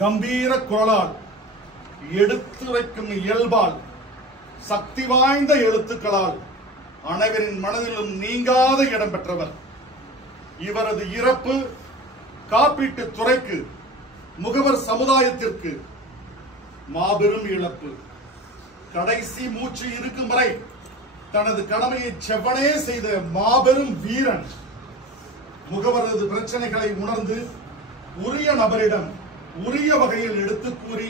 கம்பீர குரலால் எடுத்துரைக்கும் இயல்பால் சக்தி வாய்ந்த எழுத்துக்களால் அனைவரின் மனதிலும் நீங்காத இடம் பெற்றவர். இவரது இறப்பு காப்பீட்டு துறைக்கு, முகவர் சமுதாயத்திற்கு மாபெரும் இழப்பு. கடைசி மூச்சு இருக்கும் வரை தனது கடமையை செவ்வனே செய்த மாபெரும் வீரன். முகவரது பிரச்சனைகளை உணர்ந்து உரிய நபரிடம் உரிய வகையில் எடுத்து கூறி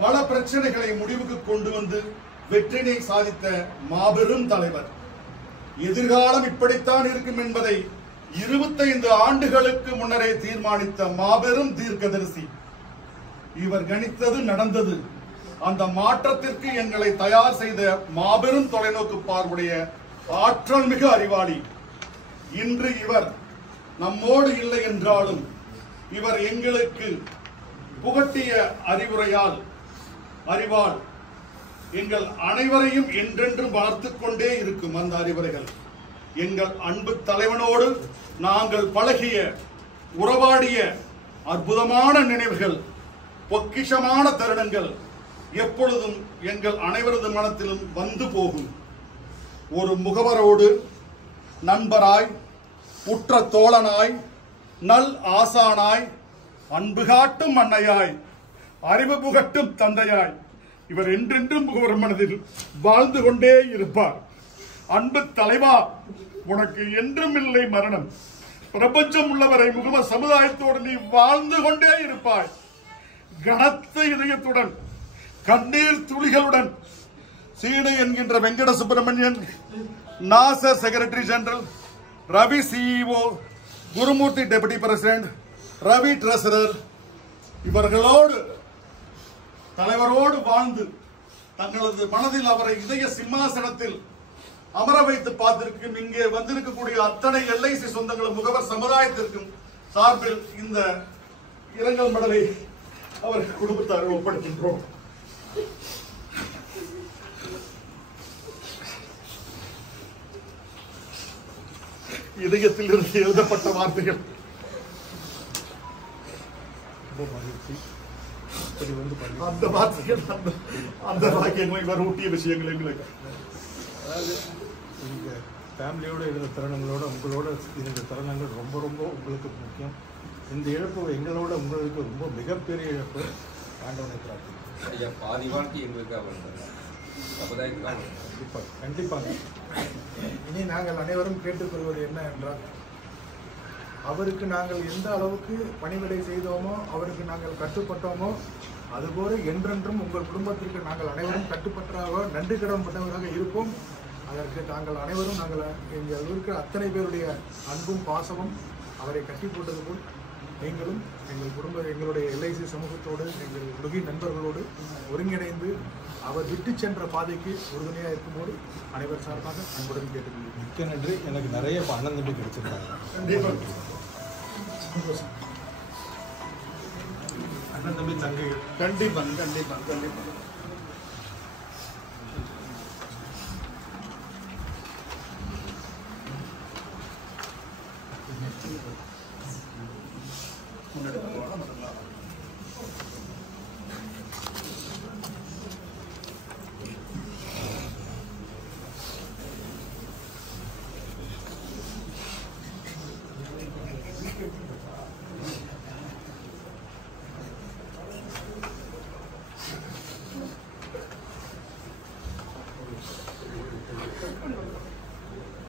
பல பிரச்சனைகளை முடிவுக்கு கொண்டு வந்து வெற்றினை சாதித்த மாபெரும் தலைவர். எதிர்காலம் இப்படித்தான் இருக்கும் என்பதை 25 ஆண்டுகளுக்கு முன்னரே தீர்மானித்த மாபெரும் தீர்க்கதரிசி. இவர் கணித்தது நடந்தது. அந்த மாற்றத்திற்கு எங்களை தயார் செய்த மாபெரும் தொலைநோக்கு பார்வையுடைய ஆற்றல் மிகு அறிவாளி. இன்று இவர் நம்மோடு இல்லை என்றாலும் இவர் எங்களுக்கு புகட்டிய அறிவால் எங்கள் அனைவரையும் என்றென்றும் வளர்த்துக் கொண்டே இருக்கும். அந்த அறிவுரைகள் எங்கள் அன்பு தலைவனோடு நாங்கள் பழகிய, உறவாடிய அற்புதமான நினைவுகள், பொக்கிஷமான தருணங்கள் எப்பொழுதும் எங்கள் அனைவரது மனத்திலும் வந்து போகும். ஒரு முகவரோடு நண்பராய், உற்ற தோழனாய், நல் ஆசானாய், அன்பு காட்டும் அன்னையாய், அறிவு புகட்டும் தந்தையாய் இவர் என்றென்றும் முகவர் மனதில் வாழ்ந்து கொண்டே இருப்பார். அன்பு தலைவா, உனக்கு என்றும் இல்லை மரணம். பிரபஞ்சம் உள்ளவரை முகவர் சமுதாயத்தோடு நீ வாழ்ந்து கொண்டே இருப்பாய். கனத்த இதயத்துடன், கண்ணீர் துளிகளுடன் சீனை என்கின்ற Venkata Subramanian, Nasser secretary general, Ravi CEO, Gurumurthy deputy president, Ravi treasurer இவர்களோடு தலைவரோடு வாழ்ந்து தங்களது மனதில் அவரை இதய சிம்மாசனத்தில் அமர வைத்து பார்த்திருக்கும் இங்கே வந்திருக்கக்கூடிய அத்தனை LIC சொந்தங்களும் முகவர் சமுதாயத்திற்கும் சார்பில் இந்த இரங்கல் மடலை அவர் குடும்பத்தார் ஒப்படைக்கின்றோம். இதயத்தில் இருந்து எழுதப்பட்ட வார்த்தைகள். அந்த வார்த்தைகள், அந்த வாக்கியங்கள் இவர் ஊட்டிய விஷயங்கள் எங்களுக்கு, அதாவது இந்த ஃபேமிலியோடு இருந்த தருணங்களோட உங்களோட இருந்த தருணங்கள் ரொம்ப ரொம்ப உங்களுக்கு முக்கியம். இந்த இழப்பு எங்களோட உங்களுக்கு ரொம்ப மிகப்பெரிய இழப்பு. ஆண்டவனை பிரார்த்தனை. பாதி வாழ்க்கை எங்களுக்காக கண்டிப்பாக கண்டிப்பாக. இனி நாங்கள் அனைவரும் கேட்டுக்கொள்வது என்ன என்றால், அவருக்கு நாங்கள் எந்த அளவுக்கு பணிவிடை செய்தோமோ, அவருக்கு நாங்கள் கட்டுப்பட்டோமோ, அதுபோல என்றென்றும் உங்கள் குடும்பத்திற்கு நாங்கள் அனைவரும் கட்டுப்பட்டவராக, நன்றி கடன் பட்டவராக இருப்போம். அதற்கு நாங்கள் அனைவரும் எங்கள் இருக்கிற அத்தனை பேருடைய அன்பும் பாசமும் அவரை கட்டி போட்டது போல் நீங்களும் எங்களுடைய LIC சமூகத்தோடு, எங்கள் உலகி நண்பர்களோடு ஒருங்கிணைந்து அவர் விட்டு சென்ற பாதைக்கு உறுதுணையாக இருக்கும்போது அனைவர் சார்பாக அன்புடன் கேட்டுக்கொள்கிறேன். மிக்க நன்றி. எனக்கு நிறைய அண்ணன் தம்பி கிடைச்சிருக்காங்க. அண்ணன் தம்பி தங்கைகள் கண்டிப்பாக கண்டிப்பாக கண்டிப்பாக.